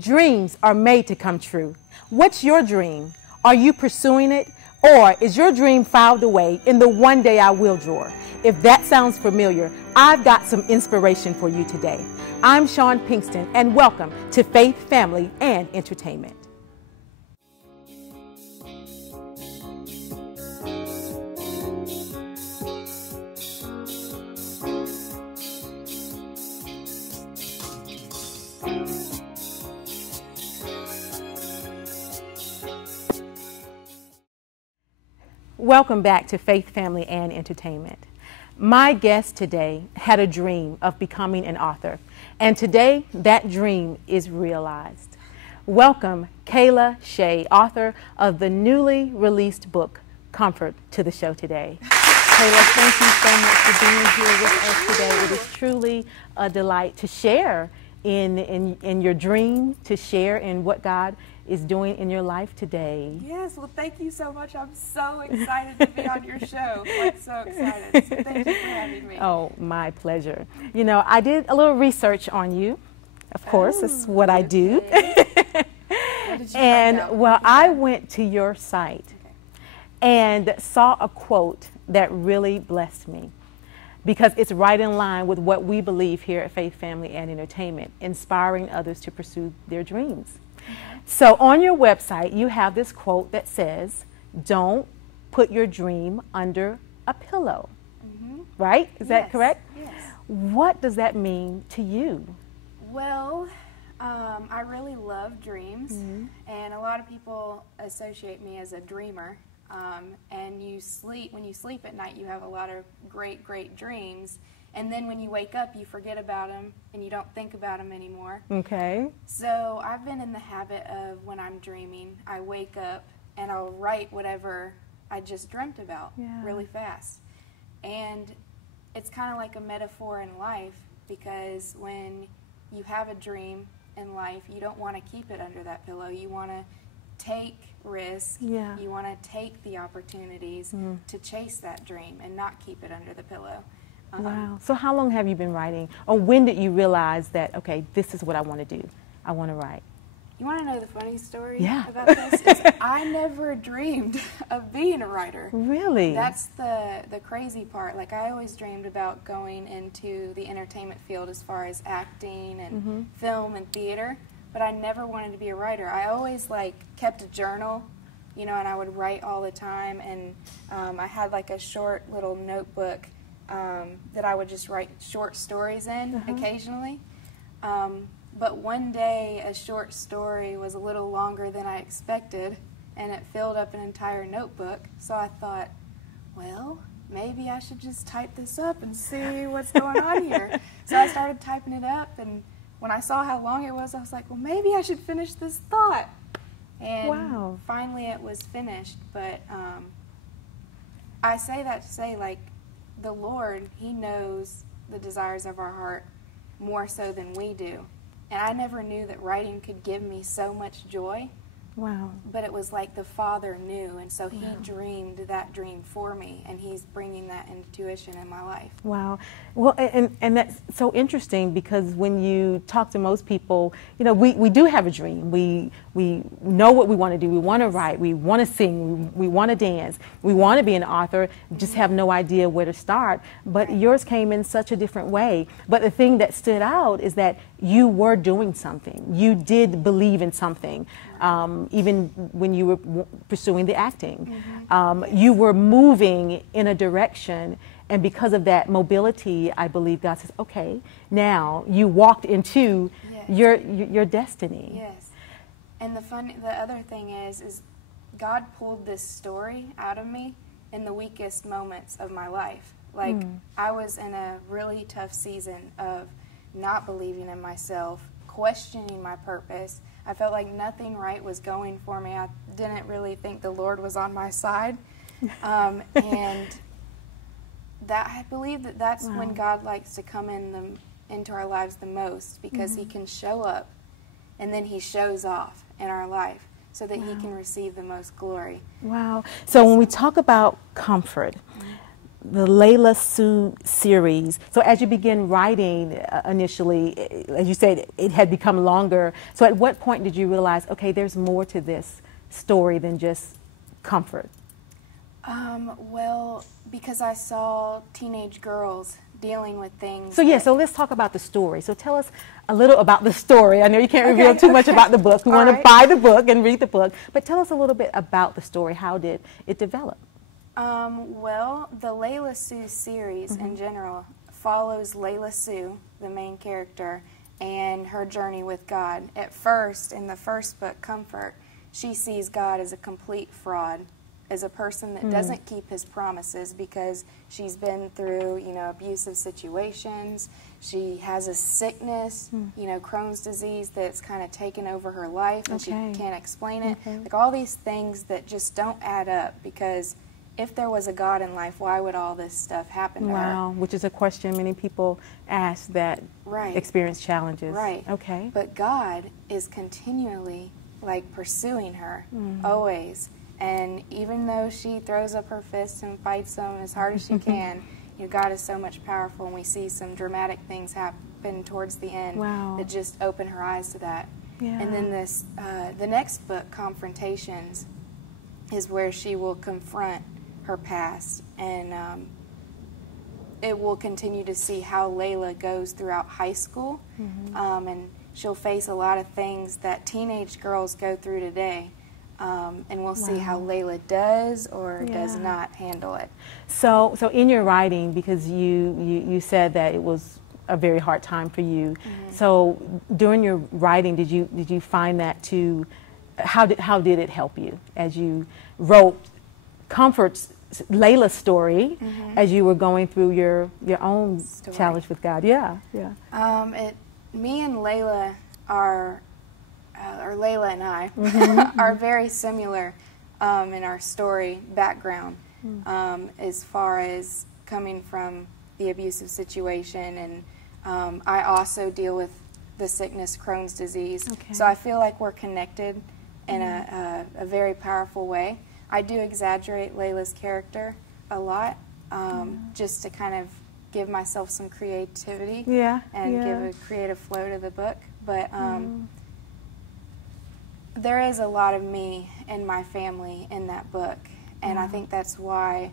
Dreams are made to come true. What's your dream? Are you pursuing it? Or is your dream filed away in the one day I will drawer? If that sounds familiar, I've got some inspiration for you today. I'm Shawn Pinkston, and welcome to Faith, Family, and Entertainment. Welcome back to Faith, Family, and Entertainment. My guest today had a dream of becoming an author, and today that dream is realized. Welcome Kayla Shea, author of the newly released book, Comfort, to the show today. Kayla, thank you so much for being here with us today. It is truly a delight to share in your dream, to share in what God is doing in your life today. Yes, well, thank you so much. I'm so excited to be on your show. I'm so excited. So thank you for having me. Oh, my pleasure. You know, I did a little research on you. Of course, that's what I do. What did you find out? Well, I went to your site and saw a quote that really blessed me, because it's right in line with what we believe here at Faith, Family, and Entertainment, inspiring others to pursue their dreams. So on your website, you have this quote that says, "Don't put your dream under a pillow." Right? Is that correct? Yes. What does that mean to you? Well, I really love dreams, and a lot of people associate me as a dreamer. And when you sleep at night, you have a lot of great dreams. And then when you wake up, you forget about them and you don't think about them anymore. Okay. So I've been in the habit of, when I'm dreaming, I wake up and I'll write whatever I just dreamt about really fast. And it's kind of like a metaphor in life, because when you have a dream in life, you don't want to keep it under that pillow. You want to take risks. Yeah. You want to take the opportunities to chase that dream and not keep it under the pillow. Wow. So how long have you been writing? Or when did you realize that, okay, this is what I want to do? I want to write. You want to know the funny story about Yeah. this? Is I never dreamed of being a writer. Really? That's the crazy part. Like, I always dreamed about going into the entertainment field as far as acting and film and theater, but I never wanted to be a writer. I always kept a journal, you know, and I would write all the time, and I had like a short little notebook that I would just write short stories in occasionally. But one day a short story was a little longer than I expected, and it filled up an entire notebook. So I thought, well, maybe I should just type this up and see what's going on here. So I started typing it up, and when I saw how long it was, I was like, well, maybe I should finish this thought. And finally it was finished. But I say that to say, like, the Lord, He knows the desires of our heart more so than we do. And I never knew that writing could give me so much joy. Wow. But it was like the Father knew, and so He dreamed that dream for me, and He's bringing that into tuition in my life. Wow. Well, and that's so interesting, because when you talk to most people, you know, we do have a dream. We know what we want to do. We want to write. We want to sing. We want to dance. We want to be an author, just have no idea where to start. But yours came in such a different way. But the thing that stood out is that you were doing something. You did believe in something. Even when you were pursuing the acting, you were moving in a direction, and because of that mobility, I believe God says, okay, now you walked into your destiny. Yes. And the other thing is God pulled this story out of me in the weakest moments of my life. Like, I was in a really tough season of not believing in myself, questioning my purpose. I felt like nothing right was going for me. I didn't really think the Lord was on my side. And that, I believe that's when God likes to come into our lives the most, because He can show up and then He shows off in our life so that He can receive the most glory. Wow. So when we talk about comfort, the Layla Sue series. So as you begin writing initially, as you said, it had become longer. So at what point did you realize, okay, there's more to this story than just comfort? Well, because I saw teenage girls dealing with things. So so let's talk about the story. So tell us a little about the story. I know you can't reveal too much about the book. We want to buy the book and read the book, but tell us a little bit about the story. How did it develop? Well, the Layla Sue series in general follows Layla Sue, the main character, and her journey with God. At first, in the first book, Comfort, she sees God as a complete fraud, as a person that doesn't keep his promises because she's been through, abusive situations. She has a sickness, Crohn's disease that's kind of taken over her life and she can't explain it. Like all these things that just don't add up, because if there was a God in life, why would all this stuff happen to her? Wow, which is a question many people ask that experience challenges. Right. Okay. But God is continually pursuing her, always. And even though she throws up her fists and fights them as hard as she can, God is so much powerful, and we see some dramatic things happen towards the end that just open her eyes to that. Yeah. And then the next book, Confrontations, is where she will confront her past, and it will continue to see how Layla goes throughout high school, and she'll face a lot of things that teenage girls go through today. And we'll see how Layla does or does not handle it. So in your writing, because you said that it was a very hard time for you. So during your writing, did you find that how did it help you as you wrote Comfort's Layla's story as you were going through your own challenge with God? Yeah. Me and Layla are. Or Layla and I are very similar in our story background, as far as coming from the abusive situation, and I also deal with the sickness Crohn's disease. So I feel like we're connected in a very powerful way. I do exaggerate Layla's character a lot, just to kind of give myself some creativity and give a creative flow to the book. But there is a lot of me and my family in that book, and I think that's why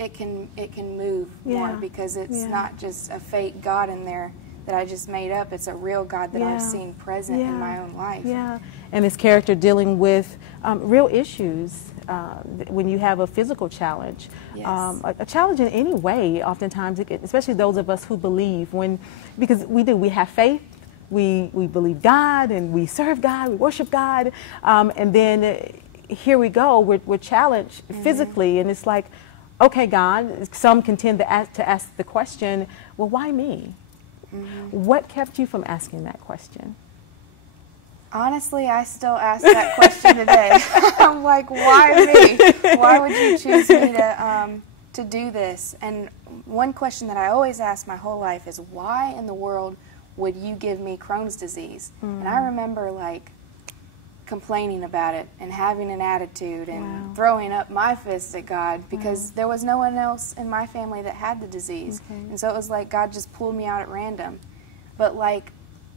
it can move more, because it's not just a fake God in there that I just made up. It's a real God that I've seen present in my own life. Yeah, and this character dealing with real issues when you have a physical challenge, a challenge in any way. Oftentimes, especially those of us who believe, because we have faith. We believe God, and we serve God, we worship God, and then here we go, we're challenged physically, and it's like, okay, God, some can tend to ask the question, well, why me? What kept you from asking that question? Honestly, I still ask that question today. I'm like, why me? Why would you choose me to do this? And one question that I always ask my whole life is, why in the world would you give me Crohn's disease? And I remember complaining about it and having an attitude and throwing up my fists at God, because there was no one else in my family that had the disease. And so it was like God just pulled me out at random. But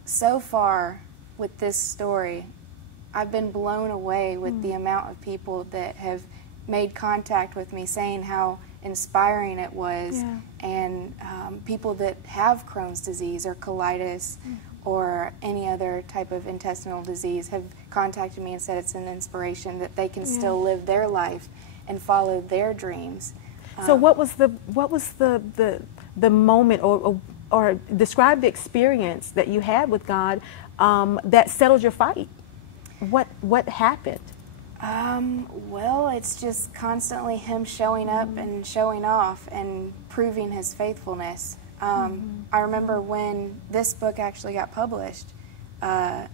so far with this story, I've been blown away with the amount of people that have made contact with me, saying how inspiring it was, and people that have Crohn's disease or colitis or any other type of intestinal disease have contacted me and said it's an inspiration, that they can still live their life and follow their dreams. So what was the moment, or describe the experience that you had with God that settled your fight? What happened? Well, it's just constantly Him showing up and showing off and proving His faithfulness. I remember when this book actually got published, I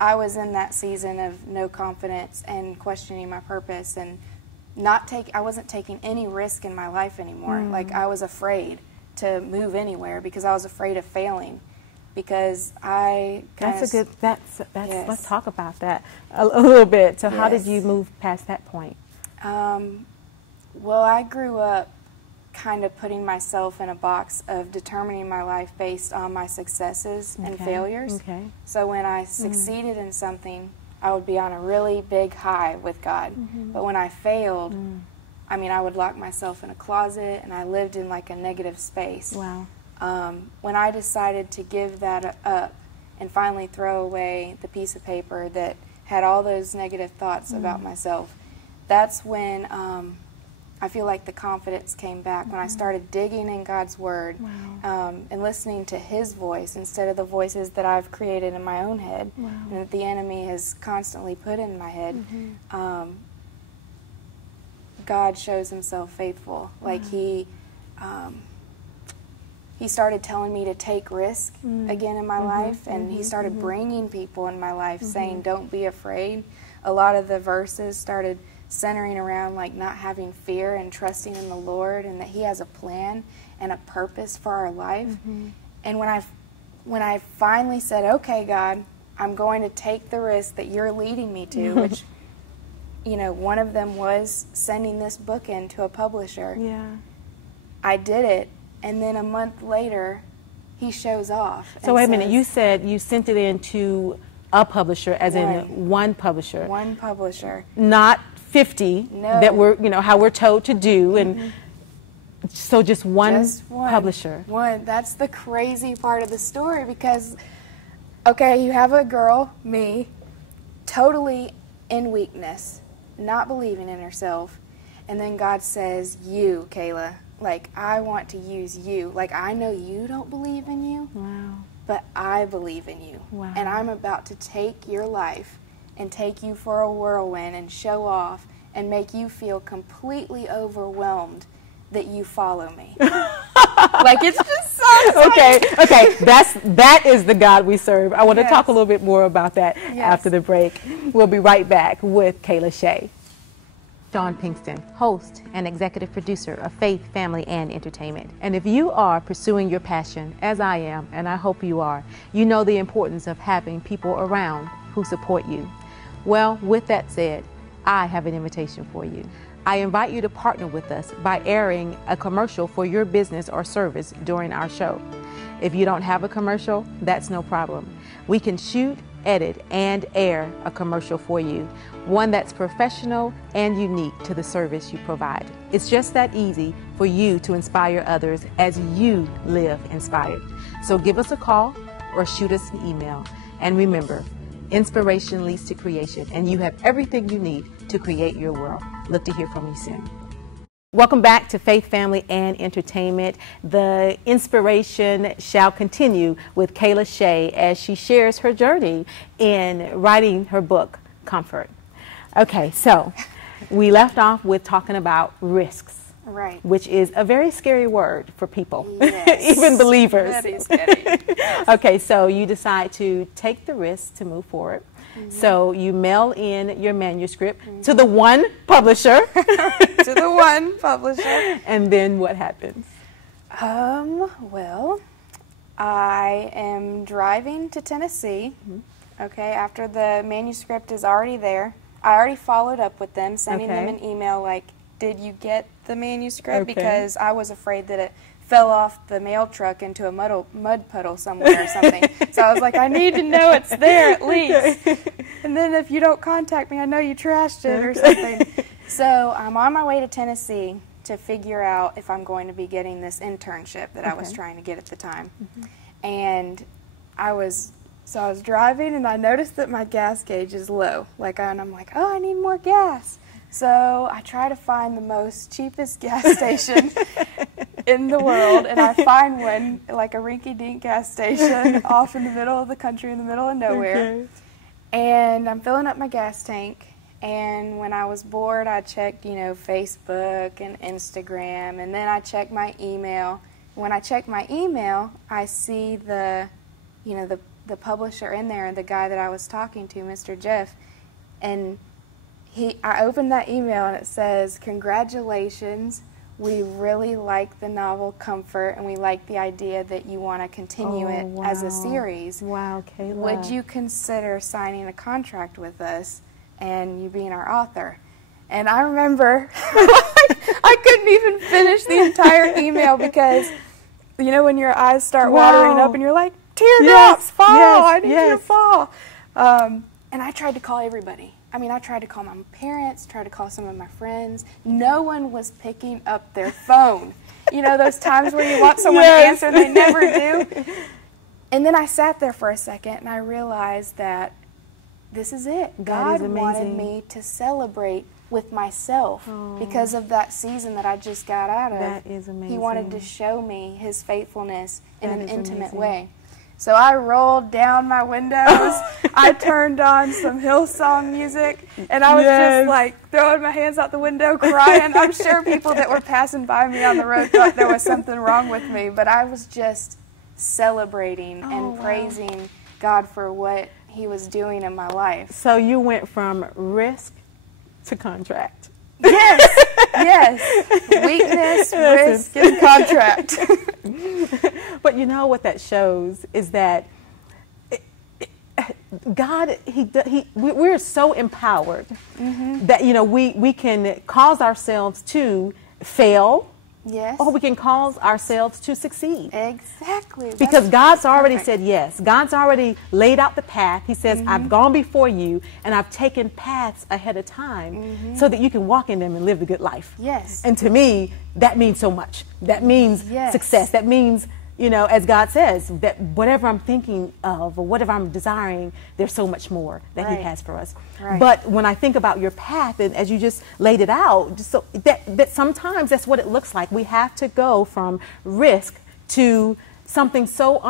was in that season of no confidence and questioning my purpose, and I wasn't taking any risk in my life anymore. I was afraid to move anywhere because I was afraid of failing. Because let's talk about that a little bit. So how did you move past that point? Well, I grew up kind of putting myself in a box of determining my life based on my successes and failures. Okay. So when I succeeded in something, I would be on a really big high with God. But when I failed, I mean, I would lock myself in a closet, and I lived in like a negative space. Wow. When I decided to give that up and finally throw away the piece of paper that had all those negative thoughts about myself, that's when I feel like the confidence came back, when I started digging in God's Word and listening to His voice instead of the voices that I've created in my own head and that the enemy has constantly put in my head. God shows Himself faithful. Like He started telling me to take risk again in my life, and He started bringing people in my life saying, don't be afraid. A lot of the verses started centering around like not having fear and trusting in the Lord, and that He has a plan and a purpose for our life. And when I finally said, okay, God, I'm going to take the risk that you're leading me to, which, you know, one of them was sending this book in to a publisher. Yeah. I did it, and then a month later, He shows off. So wait a minute, you said you sent it in to a publisher, as in one publisher. One publisher. Not 50 that we're, you know, how we're told to do, and so just one publisher. One. That's the crazy part of the story, because, okay, you have a girl, me, totally in weakness, not believing in herself, and then God says, you, Kayla, like, I want to use you. Like, I know you don't believe in you, but I believe in you. And I'm about to take your life and take you for a whirlwind and show off and make you feel completely overwhelmed that you follow me. Like, it's just so exciting. Okay, that is the God we serve. I want to talk a little bit more about that after the break. We'll be right back with Kayla Shea. Sean Pinkston, host and executive producer of Faith, Family, and Entertainment. And if you are pursuing your passion, as I am, and I hope you are, you know the importance of having people around who support you. Well, with that said, I have an invitation for you. I invite you to partner with us by airing a commercial for your business or service during our show. If you don't have a commercial, that's no problem. We can shoot, edit, and air a commercial for you, one that's professional and unique to the service you provide. It's just that easy for you to inspire others as you live inspired. So give us a call or shoot us an email. And remember, inspiration leads to creation, and you have everything you need to create your world. Look to hear from you soon. Welcome back to Faith, Family, and Entertainment. The inspiration shall continue with Kayla Shea as she shares her journey in writing her book, Comfort. Okay, so we left off with talking about risks. Right. Which is a very scary word for people, even believers. That is scary. Okay, so you decide to take the risk to move forward. So you mail in your manuscript to the one publisher. To the one publisher. And then what happens? Well, I am driving to Tennessee, okay, after the manuscript is already there. I already followed up with them, sending them an email like, did you get the manuscript? Because I was afraid that it fell off the mail truck into a mud puddle somewhere or something. So I was like, I need to know it's there at least. And then if you don't contact me, I know you trashed it or something. So I'm on my way to Tennessee to figure out if I'm going to be getting this internship that I was trying to get at the time. And I was driving, and I noticed that my gas gauge is low. And I'm like, oh, I need more gas. So I try to find the most cheapest gas station in the world, and I find one, like a rinky-dink gas station off in the middle of the country, in the middle of nowhere. And I'm filling up my gas tank, and when I was bored, I checked, Facebook and Instagram, and then I checked my email. When I check my email, I see the publisher in there, the guy that I was talking to, Mr. Jeff, and I opened that email, and it says, congratulations, we really like the novel Comfort, and we like the idea that you want to continue it as a series. Wow, Kayla. Would you consider signing a contract with us and you being our author? And I remember I couldn't even finish the entire email because, you know, when your eyes start watering up and you're like, teardrops, fall, I need you to fall. And I tried to call everybody. I mean, I tried to call my parents, tried to call some of my friends. No one was picking up their phone. You know, those times where you want someone to answer and they never do. And then I sat there for a second and I realized that this is it. God wanted me to celebrate with myself because of that season that I just got out of. That is amazing. He wanted to show me his faithfulness in an intimate way. So I rolled down my windows, I turned on some Hillsong music, and I was just like throwing my hands out the window crying. I'm sure people that were passing by me on the road thought there was something wrong with me, but I was just celebrating and praising God for what He was doing in my life. So you went from risk to contract. Yes, yes. Weakness, risk, and contract. But you know what that shows is that God, we're so empowered that, you know, we can cause ourselves to fail. Yes. Or we can cause ourselves to succeed. Exactly. Because God's already said yes. God's already laid out the path. He says, I've gone before you and I've taken paths ahead of time so that you can walk in them and live the good life. Yes. And to me, that means so much. That means success. That means, you know, as God says, that whatever I'm thinking of or whatever I'm desiring, there's so much more that He has for us. Right. But when I think about your path, and as you just laid it out, just so that sometimes that's what it looks like. We have to go from risk to something so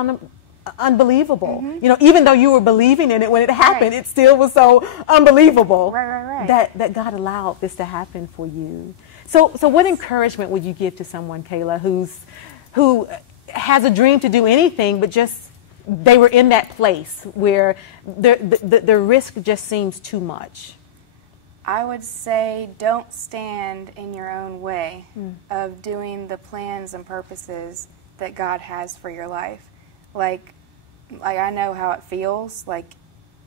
unbelievable. You know, even though you were believing in it when it happened, it still was so unbelievable that God allowed this to happen for you. So what encouragement would you give to someone, Kayla, who has a dream to do anything, but just they were in that place where the risk just seems too much? I would say don't stand in your own way of doing the plans and purposes that God has for your life. Like I know how it feels. Like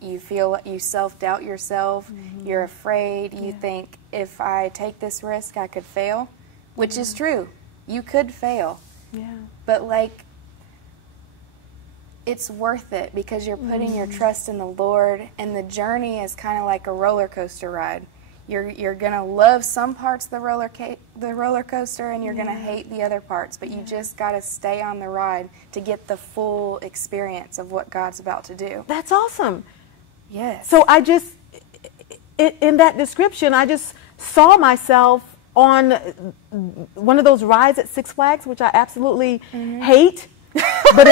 you self-doubt yourself. You're afraid. You think, if I take this risk, I could fail, which is true. You could fail. Yeah. But like, it's worth it because you're putting your trust in the Lord, and the journey is kind of like a roller coaster ride. You're gonna love some parts of the roller coaster, and you're gonna hate the other parts. But you just gotta stay on the ride to get the full experience of what God's about to do. That's awesome. Yes. So I just, in that description, I just saw myself on one of those rides at Six Flags, which I absolutely hate. But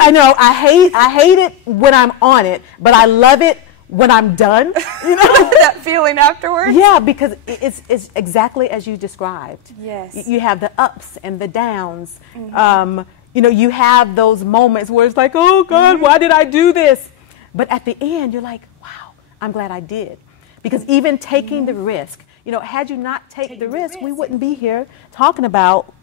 I know I hate it when I'm on it, but I love it when I'm done. You know that feeling afterwards. Yeah, because it's exactly as you described. Yes. You have the ups and the downs. You know, you have those moments where it's like, oh God, why did I do this? But at the end, you're like, wow, I'm glad I did, because even taking the risk. You know, had you not taken the risk, we wouldn't be here talking about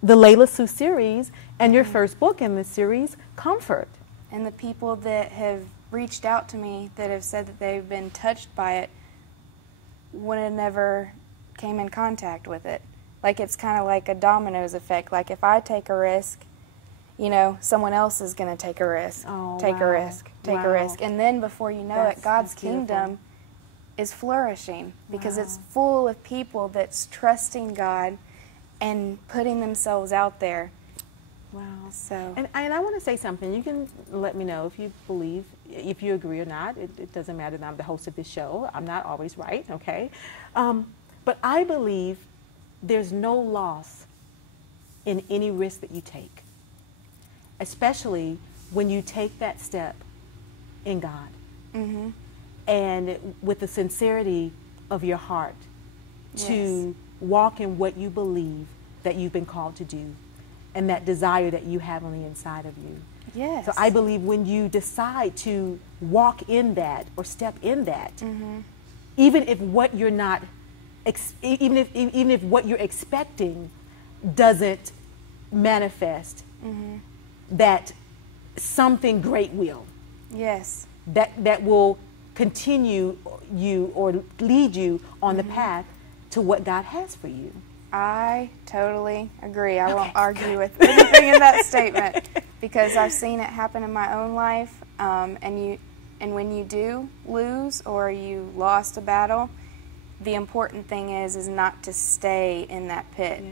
the Layla Sue series and your first book in this series, Comfort. And the people that have reached out to me that have said that they've been touched by it would have never came in contact with it. Like, it's kind of like a dominoes effect. Like, if I take a risk, you know, someone else is going to take a risk, take a risk. And then before you know it, God's kingdom is flourishing because it's full of people that's trusting God and putting themselves out there. Wow. So, and I want to say something. You can let me know if you believe, if you agree or not. It doesn't matter that I'm the host of this show. I'm not always right, okay? But I believe there's no loss in any risk that you take, especially when you take that step in God. And with the sincerity of your heart to walk in what you believe that you've been called to do and that desire that you have on the inside of you. Yes. So I believe when you decide to walk in that or step in that, even if what you're not, even if what you're expecting doesn't manifest, that something great will. Yes. That will continue you or lead you on the path to what God has for you. I totally agree. I won't argue with anything in that statement, because I've seen it happen in my own life. And when you do lose or you lost a battle, the important thing is not to stay in that pit,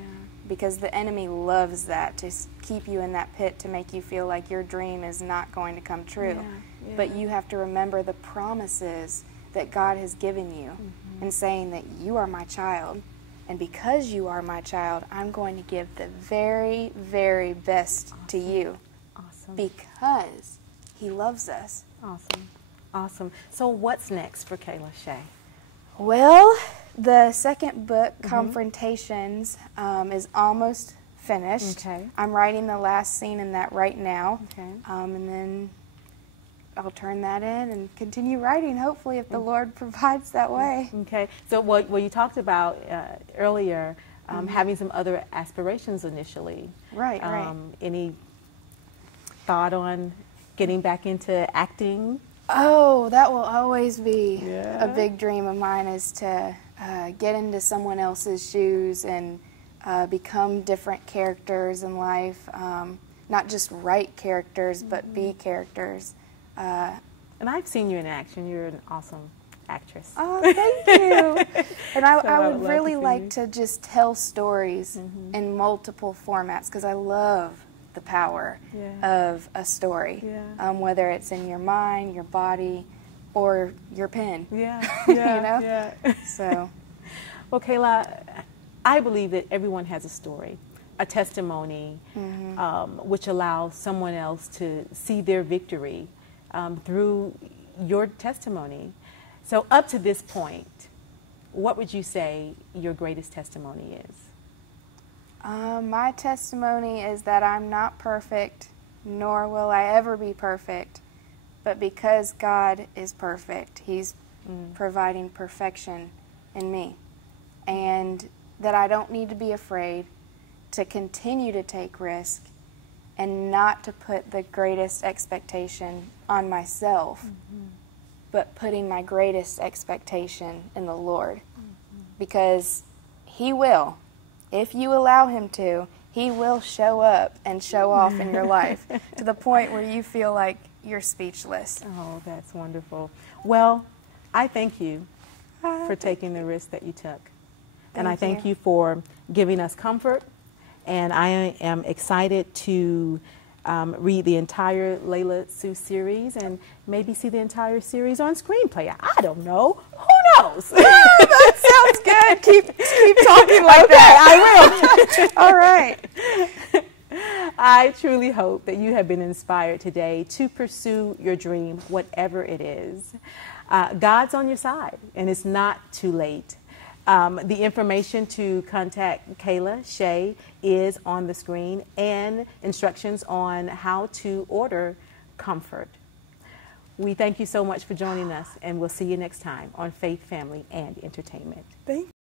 because the enemy loves that, to keep you in that pit, to make you feel like your dream is not going to come true. But you have to remember the promises that God has given you, and saying that you are my child. And because you are my child, I'm going to give the very, very best to you. Awesome. Because he loves us. Awesome. Awesome. So what's next for Kayla Shay? Well, the second book, Confrontations, is almost finished. Okay. I'm writing the last scene in that right now. Okay. And then I'll turn that in and continue writing, hopefully, if the Lord provides that way. Okay. So what you talked about earlier, having some other aspirations initially. Right, right. Any thought on getting back into acting? Oh, that will always be a big dream of mine, is to get into someone else's shoes and become different characters in life. Not just write characters, but be characters. And I've seen you in action. You're an awesome actress. Oh, thank you. And I I would would really love to see like you. to just tell stories in multiple formats, because I love the power of a story, whether it's in your mind, your body, or your pen. Yeah, You know? So, well, Kayla, I believe that everyone has a story, a testimony, which allows someone else to see their victory through your testimony. So up to this point, what would you say your greatest testimony is? my testimony is that I'm not perfect, nor will I ever be perfect, but because God is perfect, He's providing perfection in me. And that I don't need to be afraid to continue to take risk and not to put the greatest expectation on myself, but putting my greatest expectation in the Lord. Because He will, if you allow Him to, He will show up and show off in your life to the point where you feel like you're speechless. Oh, that's wonderful. Well, I thank you for taking the risk that you took. And I thank you for giving us comfort. And I am excited to read the entire Layla Sue series and maybe see the entire series on Screenplay. I don't know. Who knows? That sounds good. Keep talking like that. I will. All right. I truly hope that you have been inspired today to pursue your dream, whatever it is. God's on your side, and it's not too late. The information to contact Kayla Shay is on the screen, and instructions on how to order Comfort. We thank you so much for joining us, and we'll see you next time on Faith, Family, and Entertainment. Thank you.